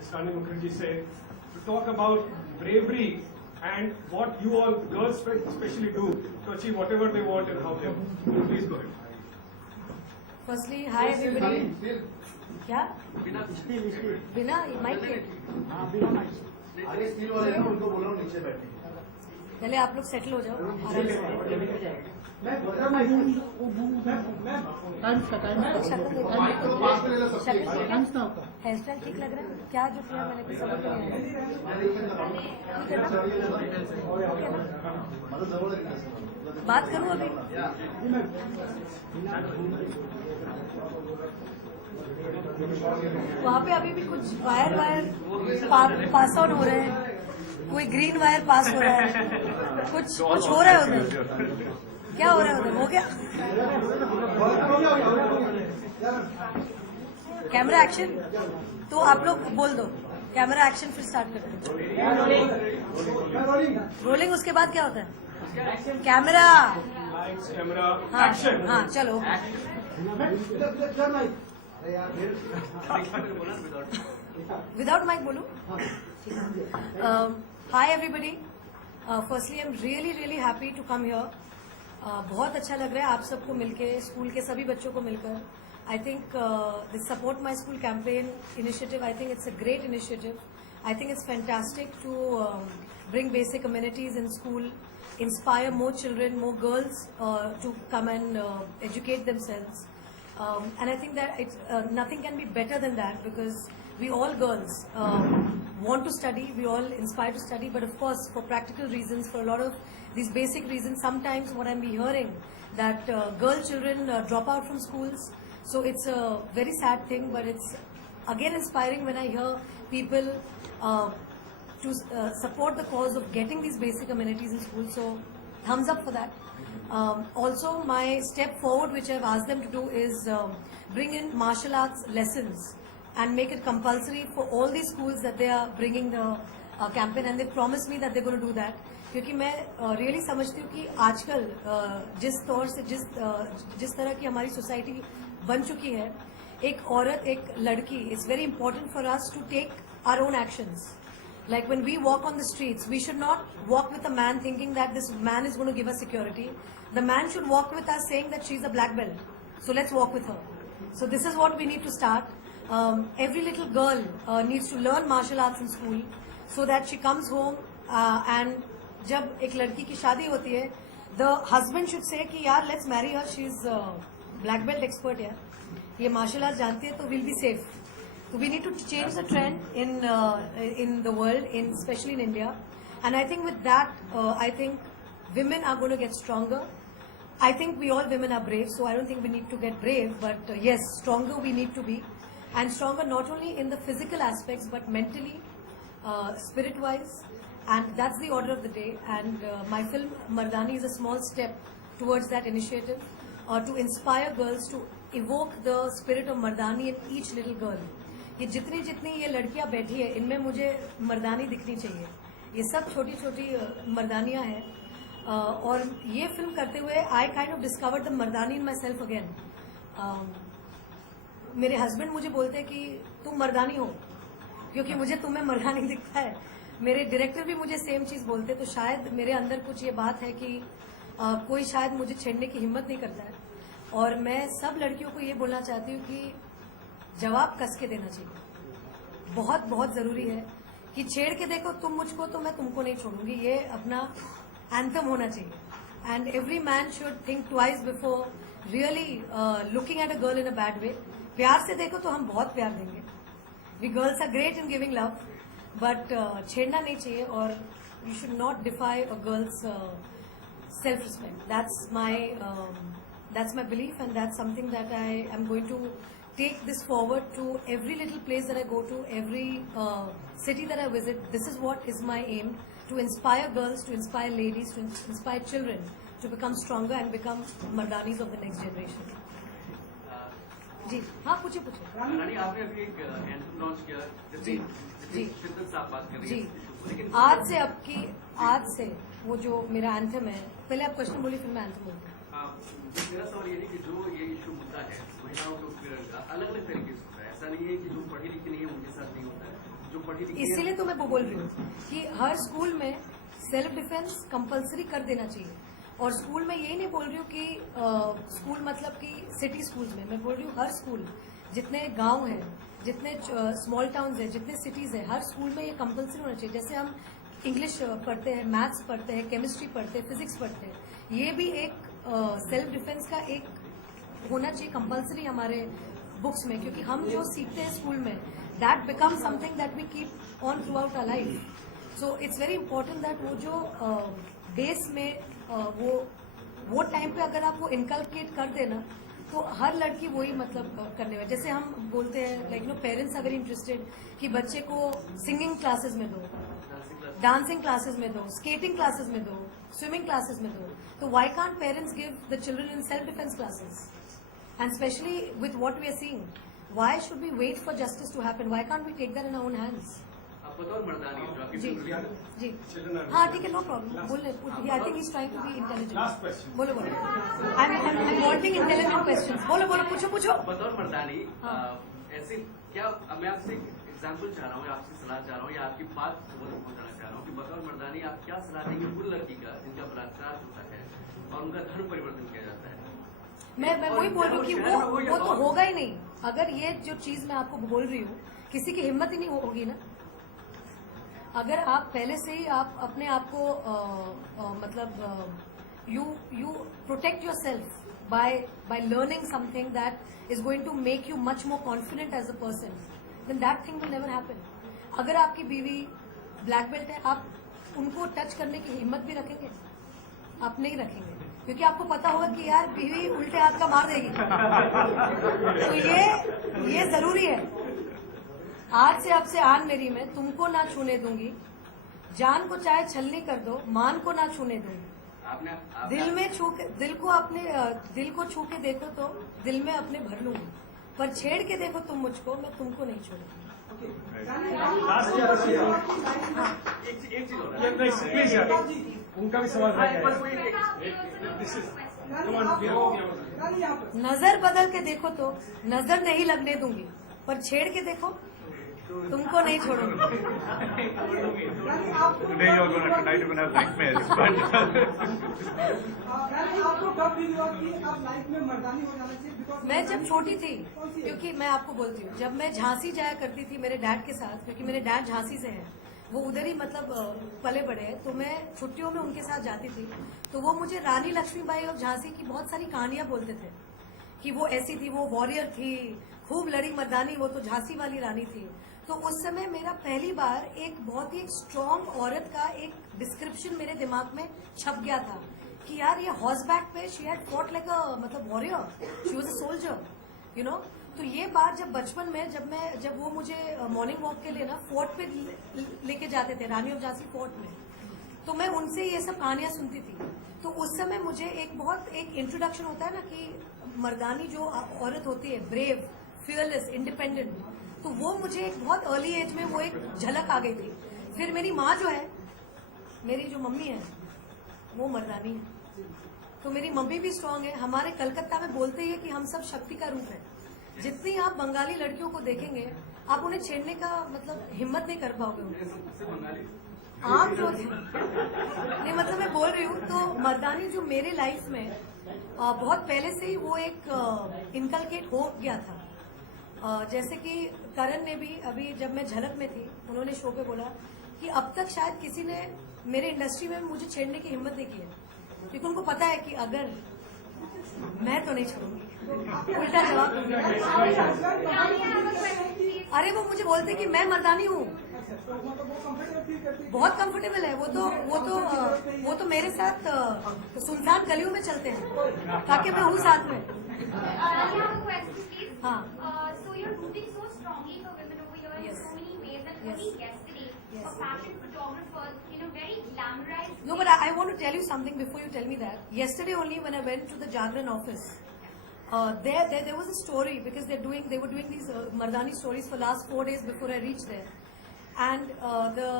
as Rani Mukherjee said, to talk about bravery and what you all, girls especially, do to achieve whatever they want and how they want. Please go ahead. Firstly, hi everybody. क्या? बिना mic के? पहले आप लोग settle हो जाओ hair style ठीक लग रहा है क्या? जो किया मैंने कुछ समझ नहीं आया। बात करूं अभी? वहाँ पे अभी भी कुछ वायर पास आउट हो रहे हैं, कोई ग्रीन वायर पास हो रहा है, कुछ हो रहा है उधर। क्या हो रहा है उधर? हो गया कैमरा एक्शन? तो आप लोग बोल दो कैमरा एक्शन, फिर स्टार्ट करते हैं। रोलिंग उसके बाद क्या होता है? Camera action. हाँ चलो। विदाउट माइक बोलूं? Hi everybody, firstly I am really happy to come here. बहुत अच्छा लग रहा है आप सबको मिलके, स्कूल के सभी बच्चों को मिलकर। I think this support my school campaign initiative, I think it's a great initiative. I think it's fantastic to bring basic amenities in school, inspire more children, more girls to come and educate themselves. And I think that nothing can be better than that, because we all girls want to study, we all inspire to study, but of course for practical reasons, for a lot of these basic reasons, sometimes what I'm hearing that girl children drop out from schools. So it's a very sad thing, but it's again inspiring when I hear people to support the cause of getting these basic amenities in school. So thumbs up for that. Also, my step forward which I've asked them to do is bring in martial arts lessons and make it compulsory for all these schools that they are bringing the campaign, and they promised me that they're going to do that. क्योंकि मैं really समझती हूँ कि आजकल जिस तौर से जिस तरह की हमारी सोसाइटी बन चुकी है, एक औरत, एक लड़की, it's very important for us to take our own actions. Like when we walk on the streets, we should not walk with a man thinking that this man is going to give us security. The man should walk with us saying that she's a black belt, so let's walk with her. So this is what we need to start. Every little girl needs to learn martial arts in school so that she comes home and जब एक लड़की की शादी होती है, the husband should say कि यार let's marry her, she's black belt expert यार, ये martial arts जानती है, तो we'll be safe. So we need to change the trend in the world, especially in India, and I think with that, I think women are going to get stronger. I think we all women are brave, so I don't think we need to get brave, but yes, stronger we need to be, and stronger not only in the physical aspects but mentally, spirit-wise, and that's the order of the day. And my film Mardani is a small step towards that initiative, to inspire girls to evoke the spirit of Mardani in each little girl. ये जितनी ये लड़कियां बैठी है, इनमें मुझे मर्दानी दिखनी चाहिए. ये सब छोटी छोटी मर्दानियां हैं, और ये फिल्म करते हुए I kind of discovered the Mardaani in myself again. मेरे हस्बैंड मुझे बोलते हैं कि तुम मर्दानी हो, क्योंकि मुझे तुम्हें मर्दानी दिखता है. मेरे डायरेक्टर भी मुझे सेम चीज बोलते. तो शायद मेरे अंदर कुछ ये बात है कि कोई शायद मुझे छेड़ने की हिम्मत नहीं करता है. और मैं सब लड़कियों को ये बोलना चाहती हूँ कि जवाब कस के देना चाहिए. बहुत बहुत जरूरी है कि छेड़ के देखो तुम मुझको तो मैं तुमको नहीं छोड़ूंगी, ये अपना एंथम होना चाहिए. And every man should think twice before really looking at a girl in a bad way. प्यार से देखो तो हम बहुत प्यार देंगे. We girls are great in giving love, but छेड़ना नहीं चाहिए. और you should not defy a girl's self respect. that's my belief, and that's something that I am going to take this forward to every little place that I go to, every city that I visit. This is what is my aim, to inspire girls, to inspire ladies, to inspire children to become stronger and become Mardanis of the next generation. जी हाँ, पूछिए. रानी, आपने अभी एक anthem launch किया, जी शिद्दत से आप बात कर रही हैं. आज से वो जो मेरा एंथम है, पहले आप क्वेश्चन बोलिए फिर मैं एंथम बोलूँ. मेरा सवाल ये है कि जो ये इशू मुद्दा है महिलाओं के उत्पीड़न का, अलग अलग तरीके से होता है. ऐसा नहीं है कि जो पढ़ी लिखी नहीं है उनके साथ नहीं होता है. जो पढ़ी लिखी है। इसीलिए तो मैं वो बोल रही हूँ कि हर स्कूल में सेल्फ डिफेंस कंपलसरी कर देना चाहिए। और स्कूल में यही नहीं बोल रही हूँ कि स्कूल मतलब कि सिटी स्कूल्स में, मैं बोल रही हूँ हर स्कूल, जितने गांव हैं, जितने स्मॉल टाउन्स हैं, जितने सिटीज हैं, हर स्कूल में ये कंपलसरी होना चाहिए। जैसे हम इंग्लिश पढ़ते हैं, मैथ्स पढ़ते हैं, केमिस्ट्री पढ़ते हैं, फिजिक्स पढ़ते हैं, ये भी एक सेल्फ डिफेंस का एक होना चाहिए कंपलसरी हमारे बुक्स में, क्योंकि हम जो सीखते हैं स्कूल में that become something that we keep on throughout our life. So it's very important that वो जो बेस में वो टाइम पे अगर आप वो इनकलकेट कर देना तो हर लड़की वही मतलब करने में। जैसे हम बोलते हैं लाइक नो पेरेंट्स अगर इंटरेस्टेड कि बच्चे को सिंगिंग क्लासेस में दो, डांसिंग क्लासेस में दो, स्केटिंग क्लासेस में दो, स्विमिंग क्लासेस में दो, तो why can't parents give the children in self defence classes? And especially with what we are seeing, why should we wait for justice to happen? Why can't we take that in our own hands? आप बतौर मर्दानी जो आपकी जी जिम्मेदारी है, जी Children are- हाँ ठीक है, no problem, बोले। I think is trying to be intelligent. Last question. बोलो बोलो, I am wanting intelligent questions. बोलो बोलो, पूछो पूछो। बतौर मर्दानी हाँ। ऐसे क्या, मैं आपसे एक एग्जाम्पल चाह रहा हूँ या आपसे सलाह चाह रहा हूँ या आपकी बात पहुंचाना चाह रहा हूँ कि बतौर मर्दानी आप क्या सलाह देंगे उन लड़की का जिनका बलात्कार होता है और उनका धर्म परिवर्तन किया जाता है? मैं वही बोल रही हूँ कि वो तो होगा ही नहीं। अगर ये जो चीज मैं आपको बोल रही हूँ, किसी की हिम्मत ही नहीं होगी ना। अगर आप पहले से ही आप अपने आप को मतलब you protect yourself by learning something that is going to make you much more confident as a person, then that thing will never happen. अगर आपकी बीवी ब्लैक बेल्ट है, आप उनको टच करने की हिम्मत भी रखेंगे? आप नहीं रखेंगे, क्योंकि आपको पता होगा कि यार बीवी उल्टे हाथ का मार देगी। तो ये जरूरी है। आज से अब से आन मेरी में तुमको ना छूने दूंगी, जान को चाहे छलनी कर दो, मान को ना छूने दूंगी। आपने दिल में छू के, दिल को छू के देखो तो दिल में अपने भर लूंगी, पर छेड़ के देखो तुम मुझको, मैं तुमको नहीं छोड़ूंगी। Last year, एक चीज हो रहा है। प्लीज यार, उनका भी सवाल रह बस गया वही है। This is- come on, we have- नजर बदल के देखो तो नजर नहीं लगने दूंगी, पर छेड़ के देखो तुमको नहीं छोड़ूंगी। Today you are going to tonight you're going to have nightmares, but आपको कब फील हुआ कि अब लाइफ में मर्दानी हो जाना चाहिए? बिकॉज मैं जब छोटी थी, क्योंकि मैं आपको बोलती हूँ, जब मैं झांसी जाया करती थी मेरे डैड के साथ, क्योंकि मेरे डैड झांसी से हैं, वो उधर ही मतलब पले बड़े हैं, तो मैं छुट्टियों में उनके साथ जाती थी। तो वो मुझे रानी लक्ष्मीबाई और झांसी की बहुत सारी कहानियां बोलते थे कि वो ऐसी थी, वो वॉरियर थी, खूब लड़ी मर्दानी, वो तो झांसी वाली रानी थी। तो उस समय मेरा पहली बार एक बहुत ही स्ट्रॉन्ग औरत का एक डिस्क्रिप्शन मेरे दिमाग में छप गया था कि यार ये हॉर्स बैक पे she had fought like a मतलब warrior, she was a soldier, you know. तो ये बात जब बचपन में जब वो मुझे मॉर्निंग वॉक के लिए ना फोर्ट पे लेके जाते थे, रानी ऑफ झांसी फोर्ट में, तो मैं उनसे ये सब कहानियां सुनती थी। तो उस समय मुझे एक इंट्रोडक्शन होता है ना कि मर्दानी जो औरत होती है, ब्रेव, फियरलेस, इंडिपेंडेंट, तो वो मुझे एक बहुत अर्ली एज में वो एक झलक आ गई थी। फिर मेरी माँ जो है, मेरी जो मम्मी है, वो मर्दानी है, तो मेरी मम्मी भी स्ट्रांग है। हमारे कलकत्ता में बोलते ही है कि हम सब शक्ति का रूप है। जितनी आप बंगाली लड़कियों को देखेंगे, आप उन्हें छेड़ने का मतलब हिम्मत नहीं कर पाओगे उन्हें। सबसे बंगाली आप जो नहीं, मतलब मैं बोल रही हूँ, तो मर्दानी जो मेरे लाइफ में बहुत पहले से ही वो एक इनकलकेट हो गया था। जैसे कि करण ने भी अभी जब मैं झलक में थी, उन्होंने शो पे बोला कि अब तक शायद किसी ने मेरे इंडस्ट्री में मुझे छेड़ने की हिम्मत नहीं की है, क्योंकि उनको पता है कि अगर मैं तो नहीं छोड़ूंगी। उल्टा जवाब दूंगी। अरे वो मुझे बोलते कि मैं मर्दानी हूँ, बहुत कंफर्टेबल है। वो तो मेरे साथ सुनसान गलियों में चलते हैं ताकि मैं हूँ साथ में। हाँ। So you're rooting so strongly for women over here Yes. in so many ways, and Yes. only yesterday, Yes. a fashion photographer in a very glamorized No, but I want to tell you something before you tell me that. Yesterday only when I went to the Jagran office, there was a story because they were doing these Mardani stories for last 4 days before I reached there. And the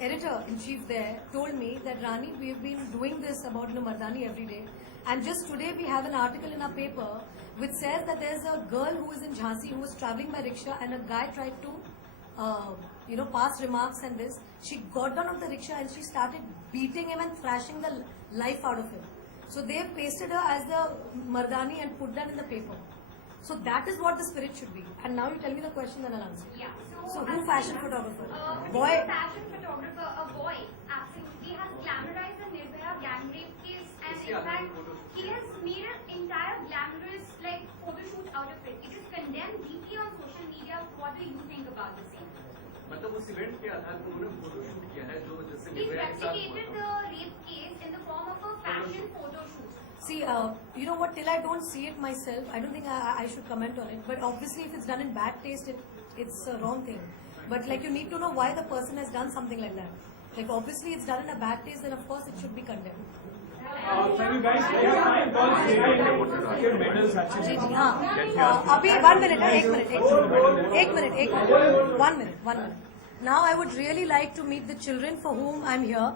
editor-in-chief there told me that Rani, we've been doing this about Mardani every day. And just today we have an article in our paper which says that there's a girl who is in Jhansi who was traveling by rickshaw and a guy tried to past remarks and this, she got down of the rickshaw and she started beating him and thrashing the life out of him. So they have pasted her as the Mardani and put that in the paper. So that is what the spirit should be. And now you tell me the question and I'll answer. Yeah. So who fashion photographer? Boy. Boy. Fashion photographer, a boy, absolutely has glamorized the Nirbhaya gang rape case, and in fact, he has made an entire glamorous photo shoot out of it. It is condemned deeply on social media. What do you think about the same? मतलब उस event के आधार पर उन्होंने photo shoot किया है जो जैसे He Nirbhaya के साथ replicated the rape case in the form of a fashion photo shoot. See, you know what, till I don't see it myself, I don't think I should comment on it. But obviously if it's done in bad taste, it's a wrong thing. But you need to know why the person has done something like that. Obviously it's done in a bad taste, then of course it should be condemned. Thank you guys. We have 9 balls, 9 medals actually. जी हाँ अभी 1 minute है 1 minute. Now I would really like to meet the children for whom I'm here,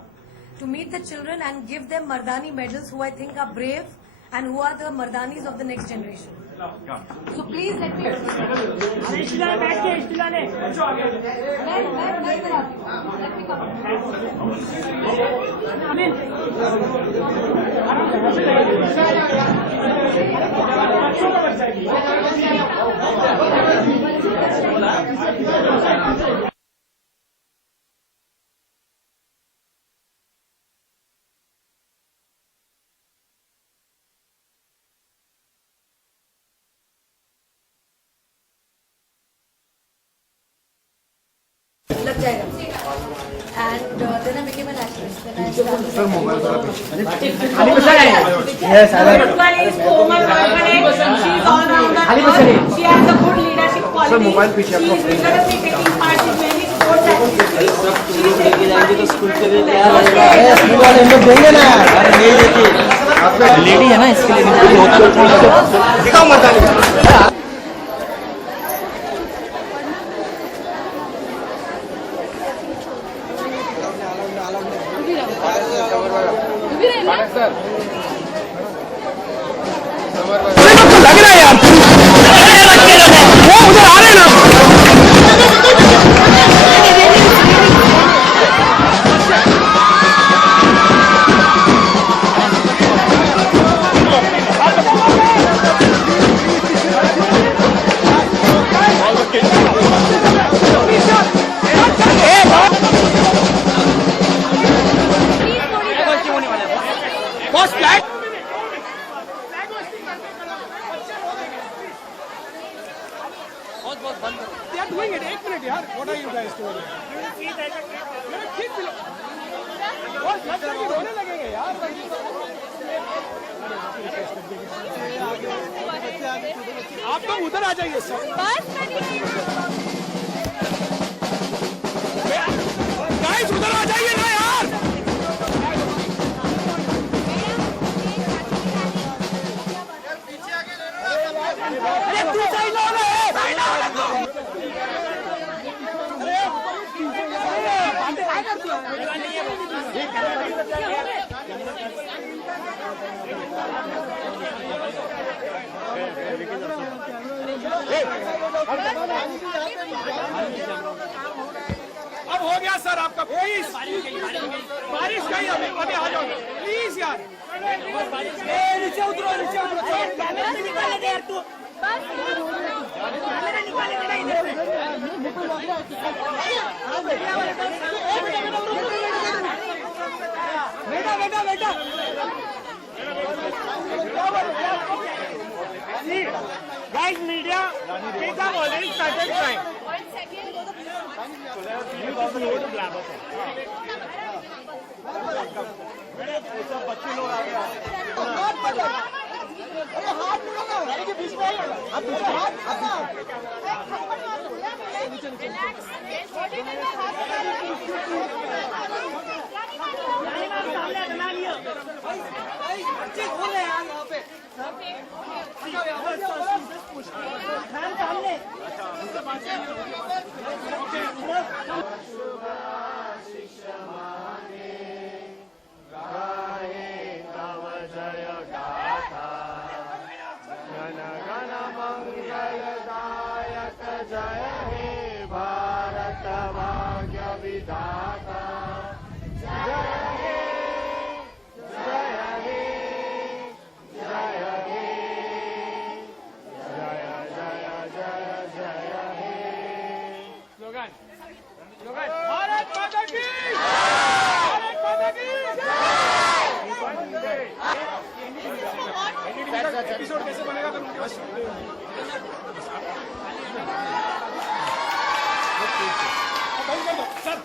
to meet the children and give them Mardani medals who I think are brave and who are the Mardanis of the next generation. So please let me. मैं इधर आती हूँ. Let me come. लग जाएगा. And then I became an actress. Then I started. Yes, Purple is Komal Margaret. She is all-rounder. She has a good leadership quality. She is vigorously taking part in many sports activities. She is taking part in lady है ना इसके लिए लग रहा है यार वो उधर आ रहे ना They are doing it. 1 minute, yaar. What are you guys doing? मेरा ठीक भी और लग के रोने लगेंगे यार. आप तो उधर आ जाइए सर. गाइस उधर आ जाइए ना यार. अरे तू साइड लो ना. अब हो गया सर आपका. प्लीज बारिश गई अभी आ जाओ प्लीज यार. नीचे उतरो कैमरा निकाले दे यार तू. कैमरा निकाले दे इधर से. बेटा guys, media, kids have already started crying. 1 second. You got the load of blabber. बच्चे लोग आ गए. अरे हाथ निकालो. गाड़ी के बीच में आइए. आप पीछे हाथ निकालो. बना लिया. बच्चे घूम रहे हैं यहाँ पे. सामने गण गण मंगलदायक जय हे भारत स्लोगन स्लोगन भारत माता की भारत माता की एपिसोड कैसे बनेगा फिर उनके पास सर